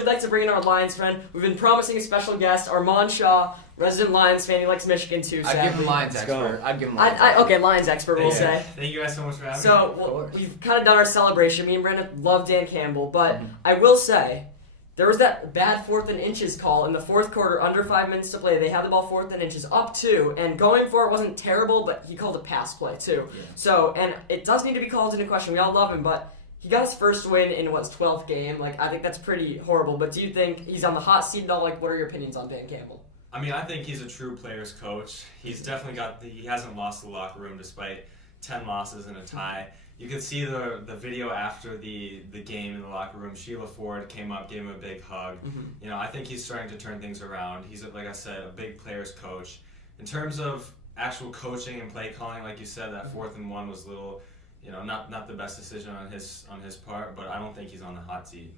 would like to bring in our Lions friend. We've been promising a special guest, Armand Shaw, resident Lions fan. He likes Michigan too. I'd give him Lions expert. I'd give him Lions expert. Okay, Lions expert, we'll say. Thank you guys so much for having me. So we've kind of done our celebration. Me and Brandon love Dan Campbell, but I will say there was that bad 4th and inches call in the fourth quarter, under 5 minutes to play. They had the ball 4th and inches, up 2, and going for it wasn't terrible, but he called a pass play too. Yeah. So, and it does need to be called into question. We all love him, but he got his first win in, 12th game. I think that's pretty horrible, but do you think he's on the hot seat at all? What are your opinions on Dan Campbell? I mean, I think he's a true player's coach. He's definitely he hasn't lost the locker room despite 10 losses and a tie. You could see the video after the game in the locker room. Sheila Ford came up, gave him a big hug. Mm-hmm. I think he's starting to turn things around. He's, like I said, a big player's coach. In terms of actual coaching and play calling, like you said, that 4th and 1 was a little, not the best decision on his part, but I don't think he's on the hot seat.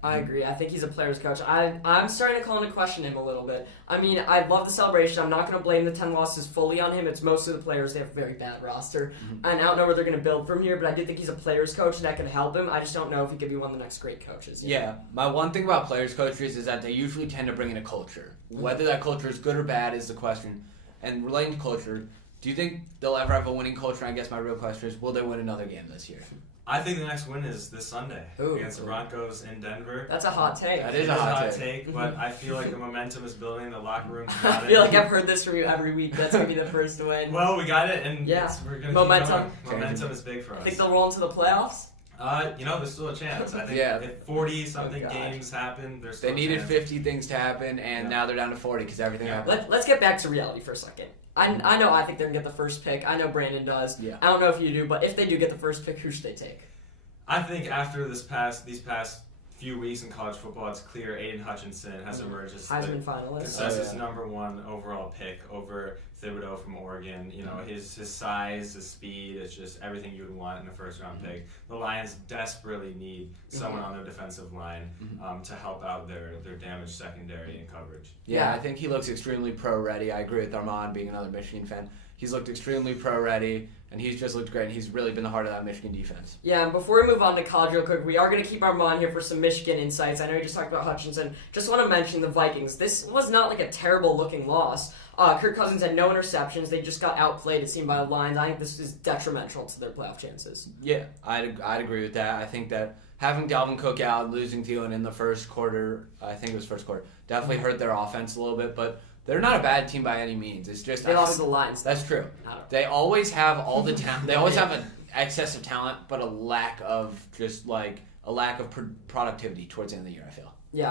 I agree. I think he's a player's coach. I'm starting to call into question him a little bit. I mean, I love the celebration. I'm not going to blame the 10 losses fully on him. It's most of the players. They have a very bad roster. Mm-hmm. And I don't know where they're going to build from here, but I do think he's a player's coach that can help him. I just don't know if he could be one of the next great coaches. Yeah. My one thing about players' coaches is that they usually tend to bring in a culture. Whether that culture is good or bad is the question. And relating to culture, do you think they'll ever have a winning culture? I guess my real question is, will they win another game this year? I think the next win is this Sunday against the Broncos in Denver. That's a hot take. That is a hot take. But I feel like the momentum is building. The locker room's I feel like I've heard this from you every week. That's going to be the first win. Well, we got it, and we're going to keep going. Momentum is big for us. I think they'll roll into the playoffs? There's still a chance. I think if 40-something games happen, there's still They needed 50 things to happen, and now they're down to 40 because everything happened. Let's get back to reality for a second. I know I think they're going to get the first pick. I know Brandon does. Yeah. I don't know if you do, but if they do get the first pick, who should they take? I think after these past few weeks in college football, it's clear Aiden Hutchinson has emerged as Heisman finalist. Consensus number 1 overall pick over Thibodeau from Oregon. His size, his speed, it's just everything you would want in a first-round pick. The Lions desperately need someone on their defensive line to help out their damaged secondary and coverage. Yeah, I think he looks extremely pro-ready. I agree with Armand, being another Michigan fan. He's looked extremely pro-ready, and he's just looked great, and he's really been the heart of that Michigan defense. Yeah, and before we move on to college real quick, we are going to keep Armand here for some Michigan insights. I know you just talked about Hutchinson. Just want to mention the Vikings. This was not a terrible-looking loss. Kirk Cousins had no interceptions. They just got outplayed, it seemed, by the Lions. I think this is detrimental to their playoff chances. Yeah, I'd agree with that. I think that having Dalvin Cook out and losing Thielen in the first quarter, I think it was first quarter, definitely hurt their offense a little bit, but they're not a bad team by any means. It's just they lost the Lions. That's true. They always have all the talent. They always have an excess of talent, but a lack of productivity towards the end of the year, I feel. Yeah.